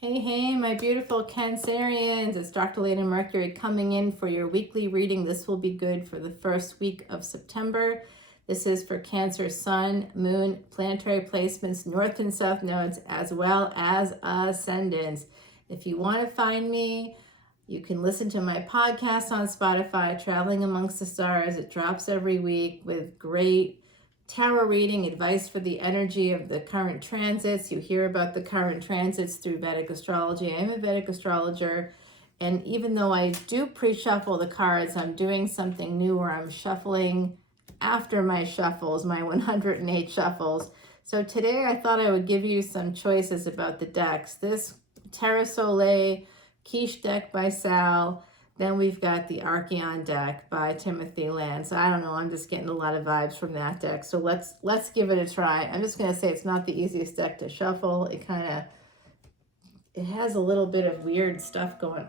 Hey, hey, my beautiful Cancerians. It's Dr. Leona Mercury coming in for your weekly reading. This will be good for the first week of September. This is for Cancer, Sun, Moon, planetary placements, North and South nodes, as well as ascendants. If you want to find me, you can listen to my podcast on Spotify, Traveling Amongst the Stars. It drops every week with great tarot reading, advice for the energy of the current transits. You hear about the current transits through Vedic astrology. I'm a Vedic astrologer, and even though I do pre-shuffle the cards, I'm doing something new where I'm shuffling after my shuffles, my 108 shuffles. So today I thought I would give you some choices about the decks. This Terra Soleil Quiche deck by Sal. Then we've got the Archeon deck by Timothy Land. So I don't know, I'm just getting a lot of vibes from that deck. So let's give it a try. I'm just going to say it's not the easiest deck to shuffle. It has a little bit of weird stuff going.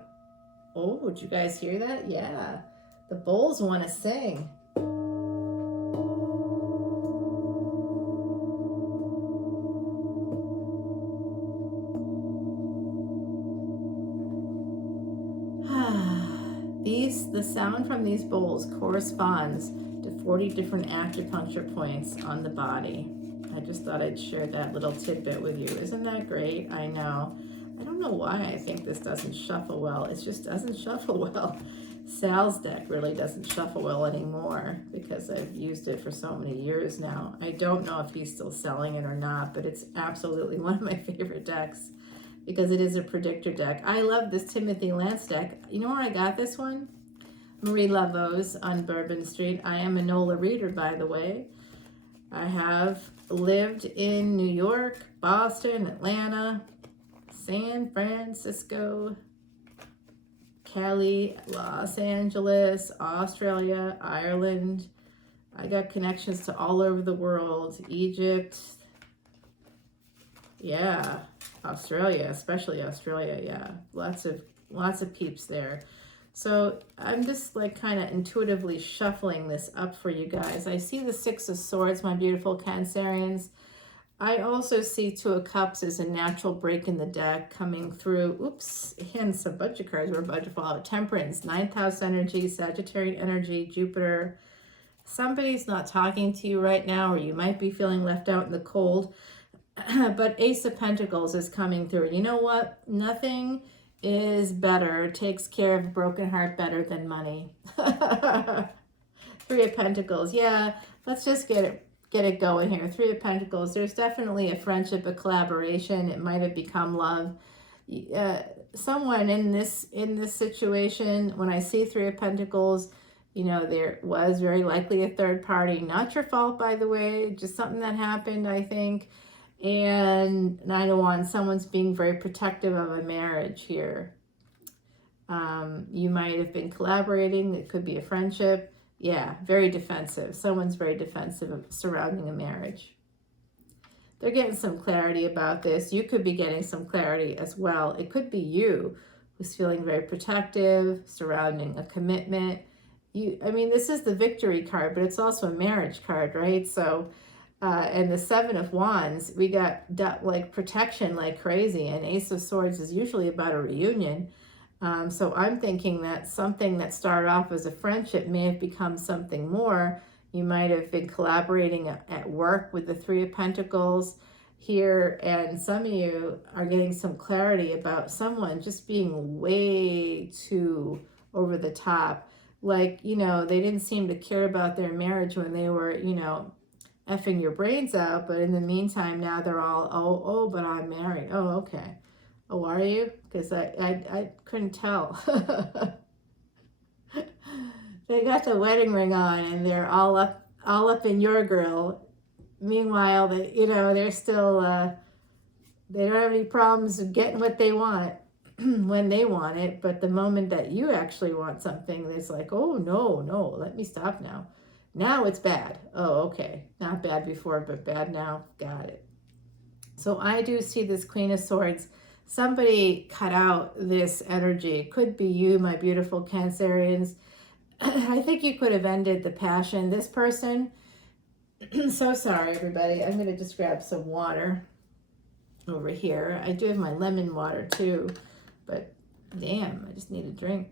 Oh, did you guys hear that? Yeah. The bowls want to sing. The sound from these bowls corresponds to 40 different acupuncture points on the body. I just thought I'd share that little tidbit with you. Isn't that great? I know. I don't know why I think this doesn't shuffle well. It just doesn't shuffle well. Sal's deck really doesn't shuffle well anymore because I've used it for so many years now. I don't know if he's still selling it or not, but it's absolutely one of my favorite decks because it is a predictor deck. I love this Timothy Lance deck. You know where I got this one? Marie Laveau's on Bourbon Street. I am a NOLA reader, by the way. I have lived in New York, Boston, Atlanta, San Francisco, Cali, Los Angeles, Australia, Ireland. I got connections to all over the world. Egypt. Yeah. Australia, especially Australia. Yeah. Lots of peeps there. So I'm just like kind of intuitively shuffling this up for you guys. I see the Six of Swords, my beautiful Cancerians. I also see Two of Cups as a natural break in the deck coming through. Oops, and some bunch of cards were about to fall out. Temperance, 9th house energy, Sagittarian energy, Jupiter. Somebody's not talking to you right now, or you might be feeling left out in the cold. But Ace of Pentacles is coming through. You know what? Nothing is better, takes care of a broken heart better than money. Three of Pentacles. Yeah, let's just get it going here. Three of Pentacles. There's definitely a friendship, a collaboration. It might have become love. Someone in this situation, when I see Three of Pentacles, you know, there was very likely a third party. Not your fault, by the way, just something that happened, I think. And Nine of Wands, someone's being very protective of a marriage here. You might have been collaborating. It could be a friendship. Yeah, very defensive. Someone's very defensive surrounding a marriage. They're getting some clarity about this. You could be getting some clarity as well. It could be you who's feeling very protective surrounding a commitment. I mean, this is the Victory card, but it's also a marriage card, right? So and the Seven of Wands, we got like protection like crazy, and Ace of Swords is usually about a reunion. So I'm thinking that something that started off as a friendship may have become something more. You might have been collaborating at work with the Three of Pentacles here, and some of you are getting some clarity about someone just being way too over the top. Like, you know, they didn't seem to care about their marriage when they were, you know, effing your brains out, but in the meantime now they're all, oh, but I'm married. Oh, okay. Oh, are you? Because I couldn't tell. They got the wedding ring on and they're all up in your grill. Meanwhile, they're still they don't have any problems getting what they want when they want it, but the moment that you actually want something, it's like, oh no, let me stop now. Now it's bad. Oh, okay. Not bad before, but bad now. Got it. So I do see this Queen of Swords. Somebody cut out this energy. It could be you, my beautiful Cancerians. I think you could have ended the passion. This person, so sorry, everybody. I'm going to just grab some water. over here. I do have my lemon water too, but damn, I just need a drink.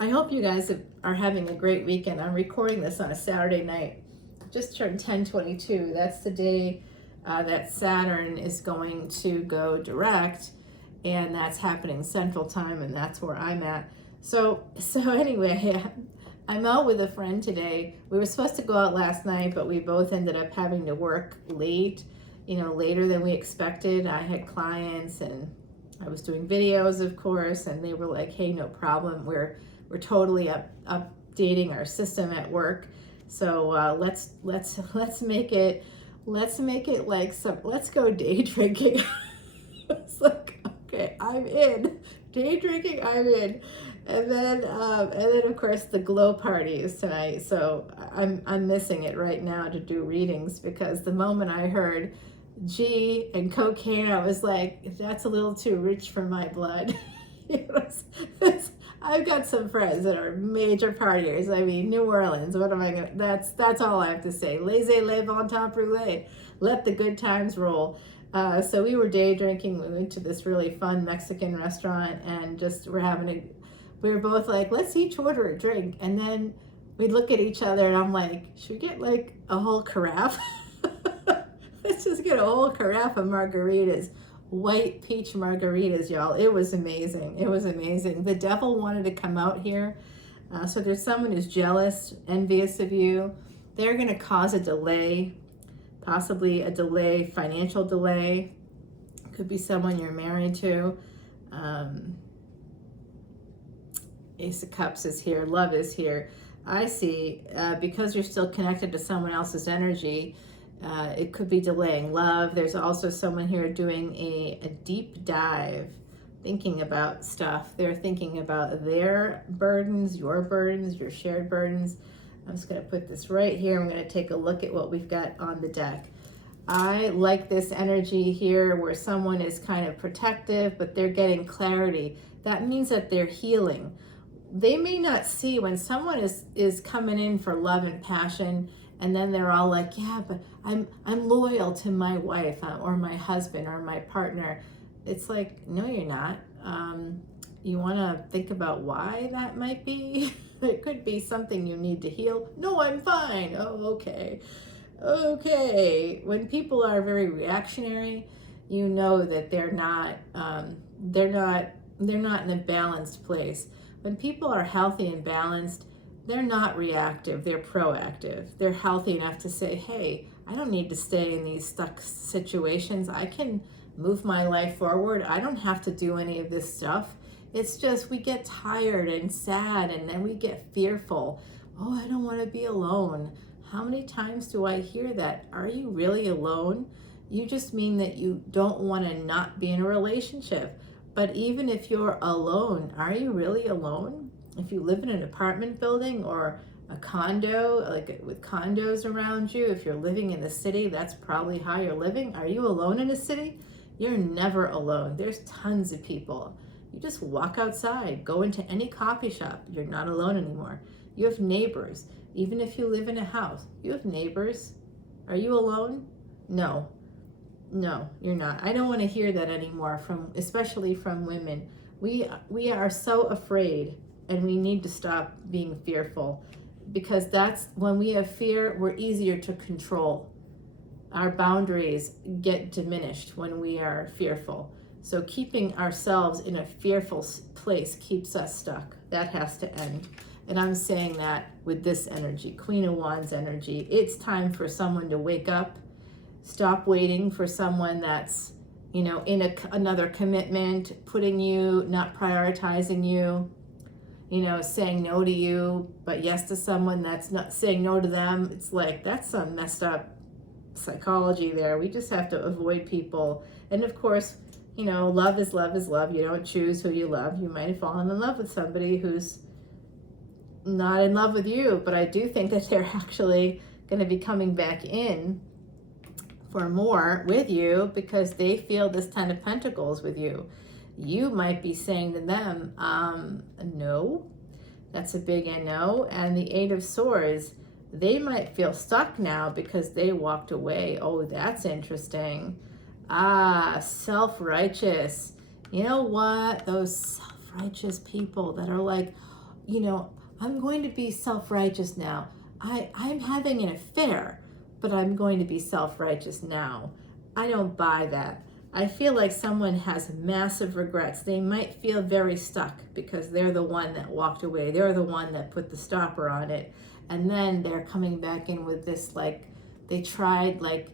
I hope you guys are having a great weekend. I'm recording this on a Saturday night. Just turned 10/22. That's the day that Saturn is going to go direct, and that's happening Central Time, and that's where I'm at. So anyway, I'm out with a friend today. We were supposed to go out last night, but we both ended up having to work late, later than we expected. I had clients, and I was doing videos, of course, and they were like, "Hey, no problem. We're totally updating our system at work. So let's make it like let's go day drinking." It's like, okay, I'm in. Day drinking, I'm in. And then of course the glow party is tonight. So I'm missing it right now to do readings, because the moment I heard G and cocaine, I was like, that's a little too rich for my blood. I've got some friends that are major partiers. I mean, New Orleans, what am I gonna, that's all I have to say. Laissez-les bon temps brûler. Let the good times roll. So we were day drinking. We went to this really fun Mexican restaurant, and we were both like, let's each order a drink. And then we'd look at each other, and I'm like, should we get like a whole carafe? Let's just get a whole carafe of margaritas. White peach margaritas, y'all. It was amazing. It was amazing. The devil wanted to come out here. So there's someone who's jealous, envious of you. They're going to cause a delay, possibly a delay, financial delay. Could be someone you're married to. Ace of Cups is here. Love is here. I see, because you're still connected to someone else's energy, it could be delaying love. There's also someone here doing a deep dive, thinking about stuff. They're thinking about their burdens, your shared burdens. I'm just going to put this right here. I'm going to take a look at what we've got on the deck. I like this energy here where someone is kind of protective, but they're getting clarity. That means that they're healing. They may not see when someone is coming in for love and passion, and then they're all like, yeah, but I'm loyal to my wife or my husband or my partner. It's like, no, you're not. You want to think about why that might be. It could be something you need to heal. No, I'm fine. Oh, okay. Okay. When people are very reactionary, you know that they're not in a balanced place. When people are healthy and balanced, they're not reactive, they're proactive. They're healthy enough to say, hey, I don't need to stay in these stuck situations. I can move my life forward. I don't have to do any of this stuff. It's just we get tired and sad, and then we get fearful. Oh, I don't want to be alone. How many times do I hear that? Are you really alone? You just mean that you don't want to not be in a relationship. But even if you're alone, are you really alone? If you live in an apartment building or a condo, like with condos around you, if you're living in the city, that's probably how you're living. Are you alone in a city? You're never alone. There's tons of people. You just walk outside, go into any coffee shop. You're not alone anymore. You have neighbors. Even if you live in a house, you have neighbors. Are you alone? No, you're not. I don't want to hear that anymore, especially from women. We are so afraid. And we need to stop being fearful, because that's when we have fear, we're easier to control. Our boundaries get diminished when we are fearful. So keeping ourselves in a fearful place keeps us stuck. That has to end. And I'm saying that with this energy, Queen of Wands energy. It's time for someone to wake up, stop waiting for someone that's, in another commitment, putting you, not prioritizing you. Saying no to you, but yes to someone that's not saying no to them. It's like, that's some messed up psychology there. We just have to avoid people. And of course, love is love is love. You don't choose who you love. You might have fallen in love with somebody who's not in love with you, but I do think that they're actually going to be coming back in for more with you because they feel this 10 of Pentacles with you. You might be saying to them, no, that's a big no. And the 8 of Swords, They might feel stuck now because they walked away. Oh, that's interesting. Ah, self-righteous. You know what? Those self-righteous people that are like, you know, I'm going to be self-righteous now. I'm having an affair, but I'm going to be self-righteous now. I don't buy that. I feel like someone has massive regrets. They might feel very stuck because they're the one that walked away. They're the one that put the stopper on it. And then they're coming back in with this, like, they tried like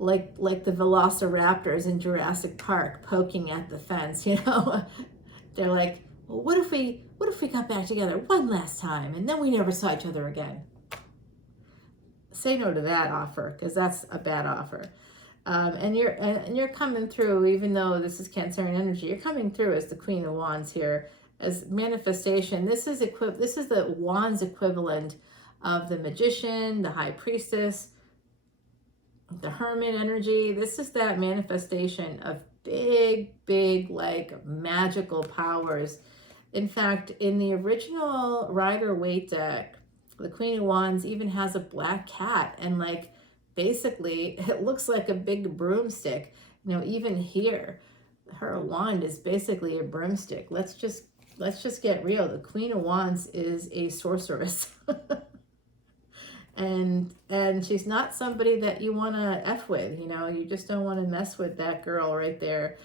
the velociraptors in Jurassic Park poking at the fence, you know. They're like, well, what if we got back together one last time and then we never saw each other again? Say no to that offer, because that's a bad offer. And you're coming through, even though this is Cancerian energy, you're coming through as the Queen of Wands here, as manifestation. This is the Wands equivalent of the Magician, the High Priestess, the Hermit energy. This is that manifestation of big, like, magical powers. In fact, in the original Rider-Waite deck, the Queen of Wands even has a black cat, and, like, basically it looks like a big broomstick. You know, even here, her wand is basically a broomstick. Let's just get real. The Queen of Wands is a sorceress. And she's not somebody that you want to F with, you know. You just don't want to mess with that girl right there.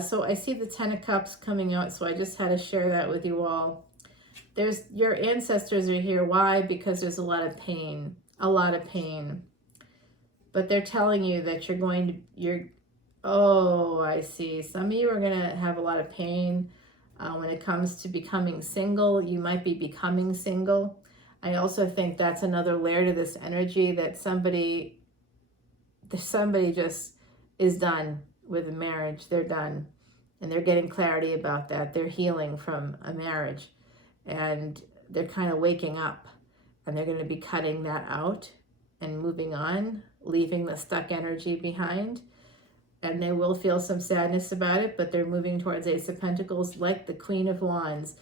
So I see the Ten of Cups coming out, so I just had to share that with you all. There's your ancestors are here. Why? Because there's a lot of pain. But they're telling you that oh, I see. Some of you are going to have a lot of pain when it comes to becoming single. You might be becoming single. I also think that's another layer to this energy, that somebody just is done with a marriage. They're done, and they're getting clarity about that. They're healing from a marriage, and they're kind of waking up, and they're going to be cutting that out and moving on, leaving the stuck energy behind. And they will feel some sadness about it, but they're moving towards Ace of Pentacles, like the Queen of Wands.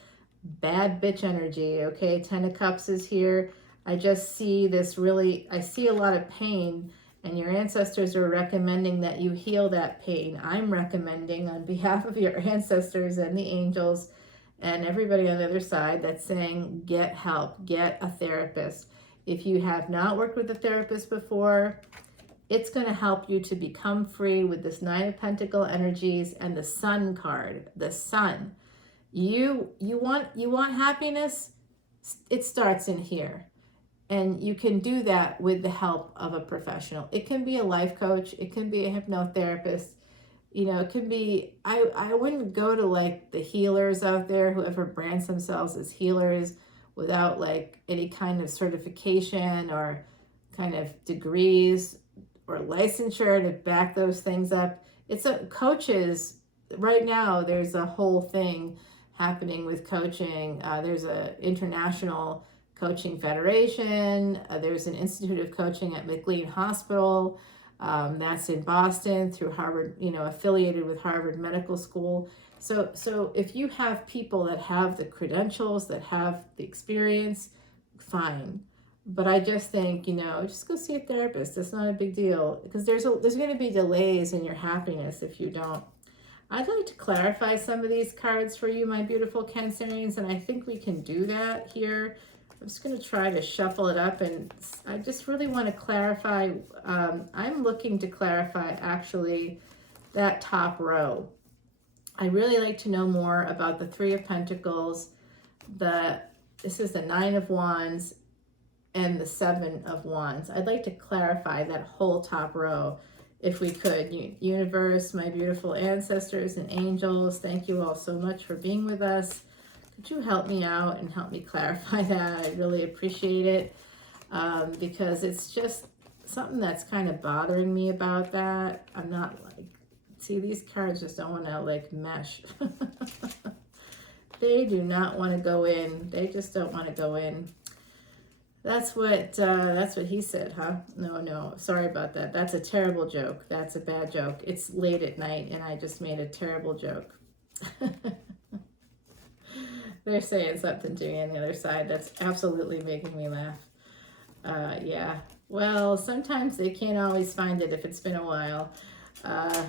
Bad bitch energy, okay? Ten of Cups is here. I just see I see a lot of pain, and your ancestors are recommending that you heal that pain. I'm recommending on behalf of your ancestors and the angels and everybody on the other side that's saying, get help, get a therapist. If you have not worked with a therapist before, it's going to help you to become free with this Nine of Pentacle energies and the Sun card, the Sun. You want happiness? It starts in here. And you can do that with the help of a professional. It can be a life coach. It can be a hypnotherapist. You know, it can be, I wouldn't go to, like, the healers out there, whoever brands themselves as healers, without, like, any kind of certification or kind of degrees or licensure to back those things up. It's coaches. Right now, there's a whole thing happening with coaching. There's a international coaching federation. There's an Institute of Coaching at McLean Hospital. That's in Boston through Harvard, you know, affiliated with Harvard Medical School. So if you have people that have the credentials, that have the experience, fine. But I just think, you know, just go see a therapist. It's not a big deal, because there's going to be delays in your happiness if you don't. I'd like to clarify some of these cards for you, my beautiful Cancerians, and I think we can do that here. I'm just going to try to shuffle it up, and I just really want to clarify. I'm looking to clarify, actually, that top row. I really like to know more about the Three of Pentacles. This is the Nine of Wands and the Seven of Wands. I'd like to clarify that whole top row, if we could. Universe, my beautiful ancestors and angels, thank you all so much for being with us. Could you help me out and help me clarify that? I really appreciate it, because it's just something that's kind of bothering me about that. I'm not like, see, these cards just don't want to, like, mesh. They do not want to go in. They just don't want to go in. That's what he said, huh? No, sorry about that. That's a terrible joke. That's a bad joke. It's late at night, and I just made a terrible joke. They're saying something to me on the other side that's absolutely making me laugh. Yeah. Well, sometimes they can't always find it if it's been a while. Uh,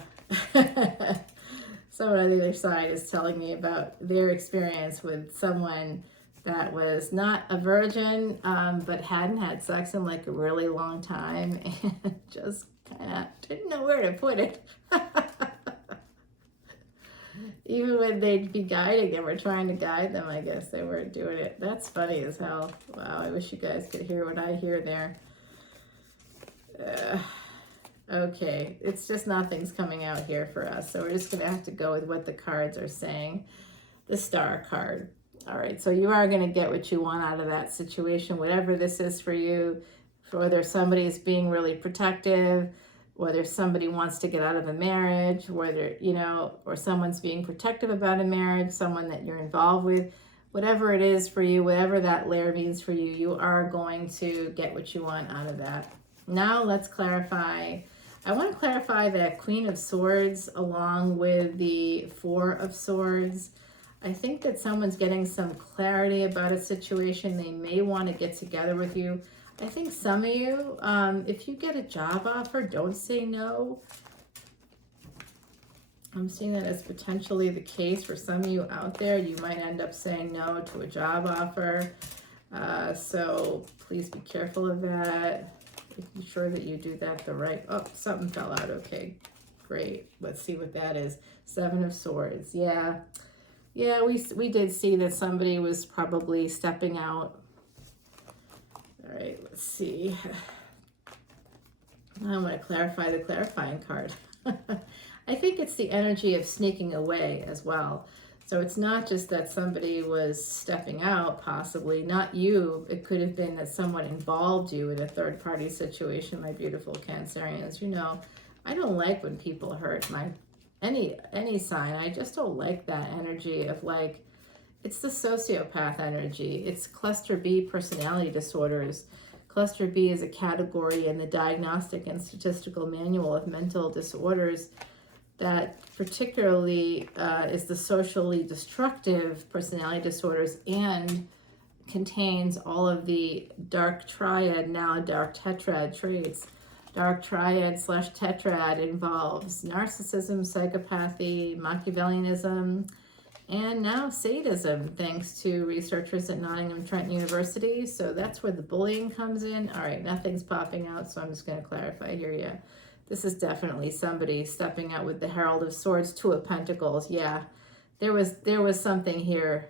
Someone on the other side is telling me about their experience with someone that was not a virgin, but hadn't had sex in like a really long time and just kind of didn't know where to put it. Even when they'd be guiding them or trying to guide them, I guess they weren't doing it. That's funny as hell. Wow, I wish you guys could hear what I hear there. Okay, it's just nothing's coming out here for us. So we're just going to have to go with what the cards are saying. The Star card. All right, so you are going to get what you want out of that situation, whatever this is for you, for whether somebody is being really protective, whether somebody wants to get out of a marriage, whether, you know, or someone's being protective about a marriage, someone that you're involved with, whatever it is for you, whatever that layer means for you, you are going to get what you want out of that. Now let's clarify. I want to clarify the Queen of Swords along with the Four of Swords. I think that someone's getting some clarity about a situation. They may want to get together with you. I think some of you, if you get a job offer, don't say no. I'm seeing that as potentially the case for some of you out there. You might end up saying no to a job offer. So please be careful of that. Making sure that you do that the right... Oh, something fell out. Okay, great. Let's see what that is. Seven of Swords. Yeah, we did see that somebody was probably stepping out. All right, let's see. I want to clarify the clarifying card. I think it's the energy of sneaking away as well. So it's not just that somebody was stepping out, possibly, not you. It could have been that someone involved you in a third-party situation, my beautiful Cancerians. You know, I don't like when people hurt my any sign. I just don't like that energy of like, it's the sociopath energy. It's cluster B personality disorders. Cluster B is a category in the Diagnostic and Statistical Manual of Mental Disorders that particularly is the socially destructive personality disorders and contains all of the dark triad, now dark tetrad traits. Dark triad / tetrad involves narcissism, psychopathy, Machiavellianism, and now sadism, thanks to researchers at Nottingham Trent University. So that's where the bullying comes in. All right, nothing's popping out, so I'm just going to clarify here. Yeah, this is definitely somebody stepping out with the Herald of Swords, Two of Pentacles. Yeah, there was something here.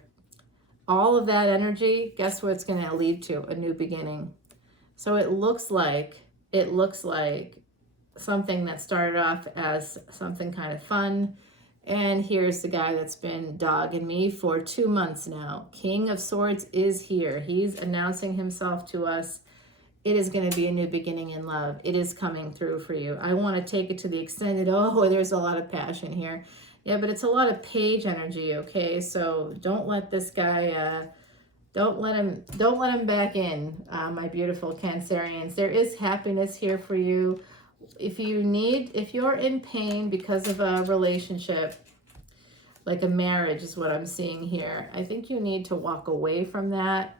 All of that energy, guess what it's going to lead to? A new beginning. So it looks like something that started off as something kind of fun. And here's the guy that's been dogging me for 2 months now. King of Swords is here. He's announcing himself to us. It is going to be a new beginning in love. It is coming through for you. I want to take it to the extended. Oh, there's a lot of passion here. Yeah, but it's a lot of page energy, okay? So don't let this guy, don't let him back in, my beautiful Cancerians. There is happiness here for you. If you're in pain because of a relationship, like a marriage is what I'm seeing here, I think you need to walk away from that.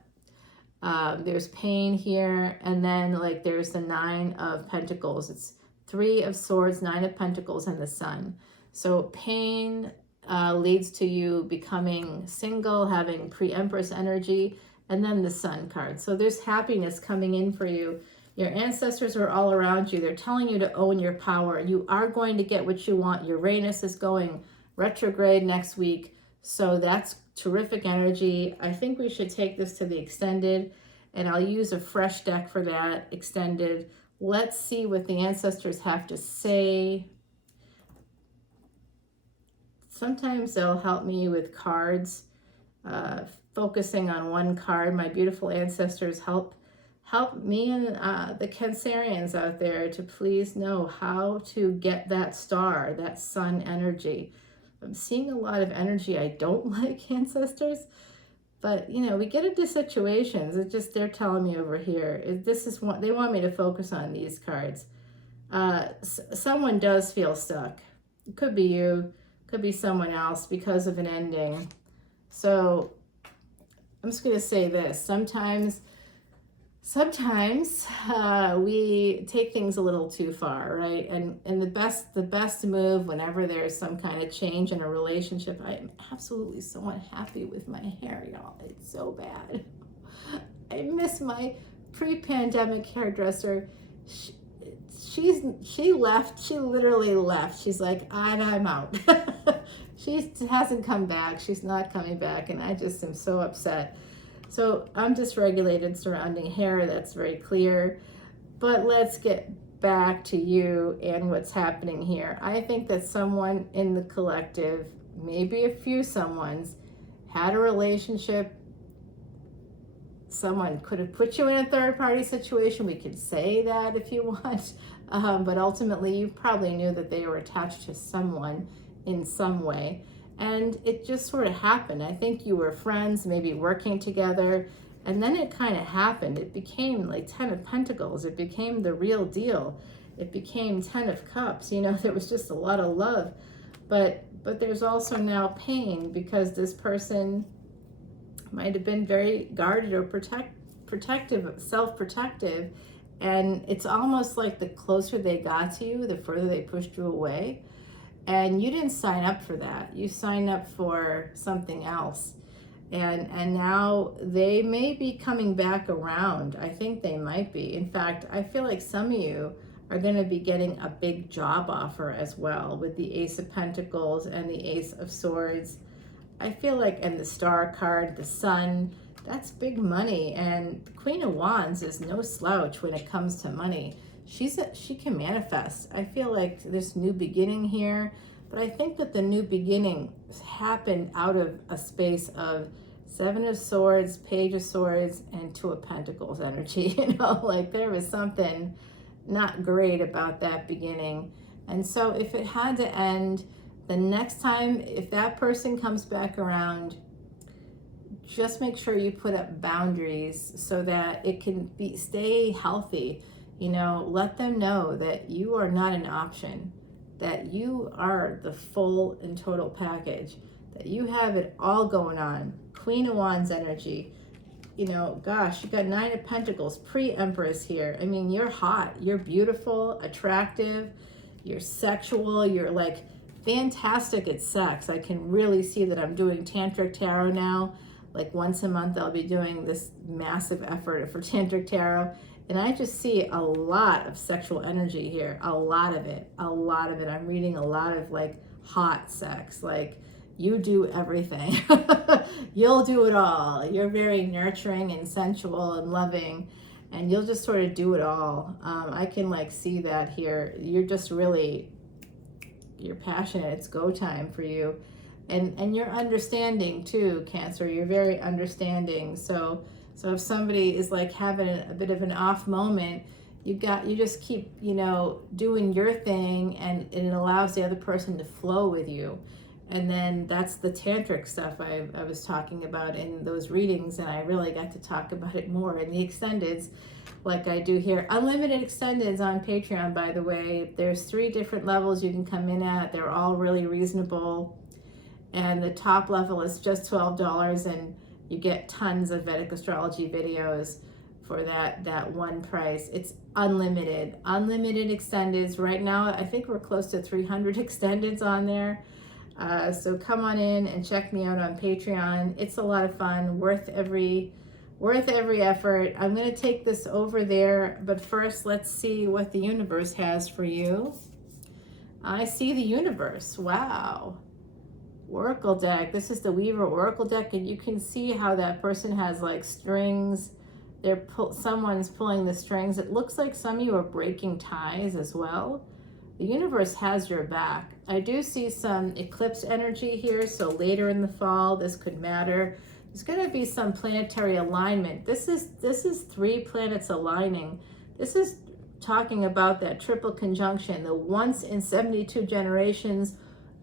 There's pain here, and then like there's the Nine of Pentacles. It's Three of Swords, Nine of Pentacles, and the Sun. So pain leads to you becoming single, having pre-Empress energy, and then the Sun card. So there's happiness coming in for you. Your ancestors are all around you. They're telling you to own your power. You are going to get what you want. Uranus is going retrograde next week. So that's terrific energy. I think we should take this to the extended, and I'll use a fresh deck for that extended. Let's see what the ancestors have to say. Sometimes they'll help me with cards, focusing on one card. My beautiful ancestors help me and the Cancerians out there to please know how to get that star, that sun energy. I'm seeing a lot of energy I don't like, ancestors, but you know, we get into situations. It's just they're telling me over here. This is what they want me to focus on. These cards. Someone does feel stuck. It could be you, could be someone else because of an ending. So I'm just going to say this. Sometimes sometimes we take things a little too far, right? And the best move whenever there's some kind of change in a relationship, I'm absolutely so unhappy with my hair, y'all. It's so bad. I miss my pre-pandemic hairdresser. She left. She literally left. She's like, I'm out. She hasn't come back. She's not coming back, and I just am so upset. So I'm dysregulated surrounding hair. That's very clear. But let's get back to you and what's happening here. I think that someone in the collective, maybe a few someones, had a relationship. Someone could have put you in a third party situation. We could say that if you want. But ultimately, you probably knew that they were attached to someone in some way. And it just sort of happened. I think you were friends, maybe working together. And then it kind of happened. It became like 10 of Pentacles. It became the real deal. It became 10 of Cups. You know, there was just a lot of love. But there's also now pain because this person might have been very guarded or protective, self-protective. And it's almost like the closer they got to you, the further they pushed you away. And you didn't sign up for that. You signed up for something else. And now they may be coming back around. I think they might be. In fact, I feel like some of you are going to be getting a big job offer as well with the Ace of Pentacles and the Ace of Swords. I feel like, and the Star card, the Sun, that's big money. And the Queen of Wands is no slouch when it comes to money. She can manifest. I feel like there's new beginning here, but I think that the new beginning happened out of a space of Seven of Swords, Page of Swords, and Two of Pentacles energy. You know, like there was something not great about that beginning. And so if it had to end, the next time, if that person comes back around, just make sure you put up boundaries so that it can stay healthy. You know, let them know that you are not an option, that you are the full and total package, that you have it all going on. Queen of Wands energy. You know, gosh, you got Nine of Pentacles, pre-Empress here. I mean, you're hot, you're beautiful, attractive, you're sexual, you're like fantastic at sex. I can really see that. I'm doing Tantric Tarot now. Like once a month, I'll be doing this massive effort for Tantric Tarot. And I just see a lot of sexual energy here. A lot of it. I'm reading a lot of like hot sex. Like you do everything. You'll do it all. You're very nurturing and sensual and loving. And you'll just sort of do it all. I can like see that here. You're just really, you're passionate. It's go time for you. And you're understanding too, Cancer. You're very understanding. So if somebody is like having a bit of an off moment, you just keep, you know, doing your thing, and it allows the other person to flow with you. And then that's the tantric stuff I was talking about in those readings, and I really got to talk about it more in the extendeds like I do here. Unlimited extendeds on Patreon, by the way. There's 3 different levels you can come in at. They're all really reasonable. And the top level is just $12, and you get tons of Vedic astrology videos for that one price. It's unlimited extendeds. Right now, I think we're close to 300 extendeds on there. So come on in and check me out on Patreon. It's a lot of fun, worth every effort. I'm going to take this over there, but first let's see what the universe has for you. I see the universe. Wow. Oracle deck. This is the Weaver Oracle deck, and you can see how that person has like strings. Someone's pulling the strings. It looks like some of you are breaking ties as well. The universe has your back. I do see some eclipse energy here, so later in the fall this could matter. There's going to be some planetary alignment. This is 3 planets aligning. This is talking about that triple conjunction, the once in 72 generations,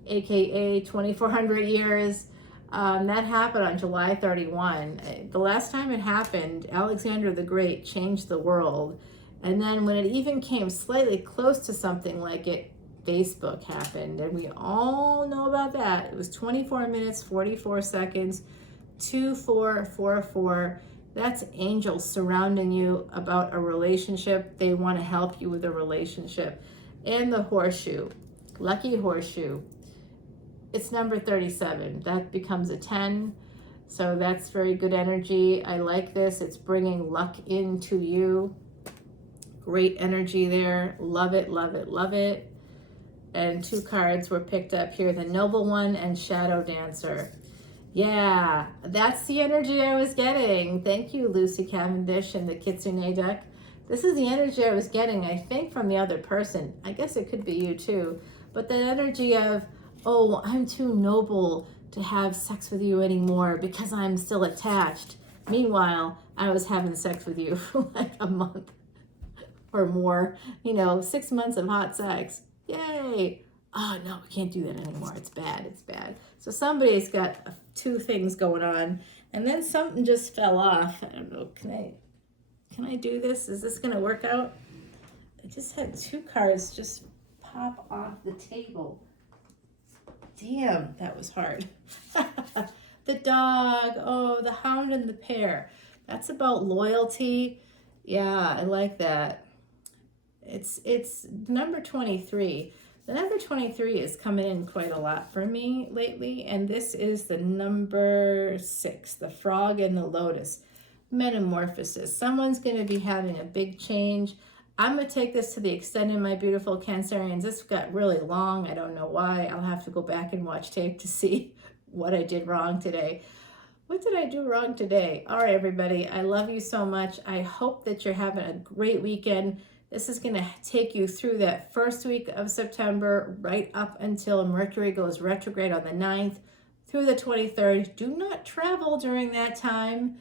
aka 2400 years. That happened on July 31. The last time it happened, Alexander the Great changed the world. And then when it even came slightly close to something like it, Facebook happened. And we all know about that. It was 24 minutes, 44 seconds, 2444. That's angels surrounding you about a relationship. They want to help you with a relationship. And the horseshoe, lucky horseshoe. It's number 37. That becomes a 10. So that's very good energy. I like this. It's bringing luck into you. Great energy there. Love it, love it, love it. And 2 cards were picked up here, the Noble One and Shadow Dancer. Yeah, that's the energy I was getting. Thank you, Lucy Cavendish and the Kitsune deck. This is the energy I was getting, I think, from the other person. I guess it could be you too. But that energy of, oh, I'm too noble to have sex with you anymore because I'm still attached. Meanwhile, I was having sex with you for like a month or more. 6 months of hot sex. Yay. Oh, no, we can't do that anymore. It's bad. It's bad. So somebody's got 2 things going on. And then something just fell off. I don't know. Can I do this? Is this going to work out? I just had 2 cards just pop off the table. Damn, that was hard. The dog. Oh, the hound and the pear. That's about loyalty. Yeah, I like that. It's number 23. The number 23 is coming in quite a lot for me lately, and this is the number 6, the frog and the lotus. Metamorphosis. Someone's going to be having a big change. I'm going to take this to the extent of my beautiful Cancerians. This got really long. I don't know why. I'll have to go back and watch tape to see what I did wrong today. What did I do wrong today? All right, everybody. I love you so much. I hope that you're having a great weekend. This is going to take you through that first week of September, right up until Mercury goes retrograde on the 9th through the 23rd. Do not travel during that time.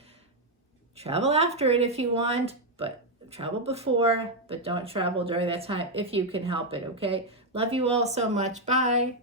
Travel after it if you want, but travel before, but don't travel during that time if you can help it, okay? Love you all so much. Bye.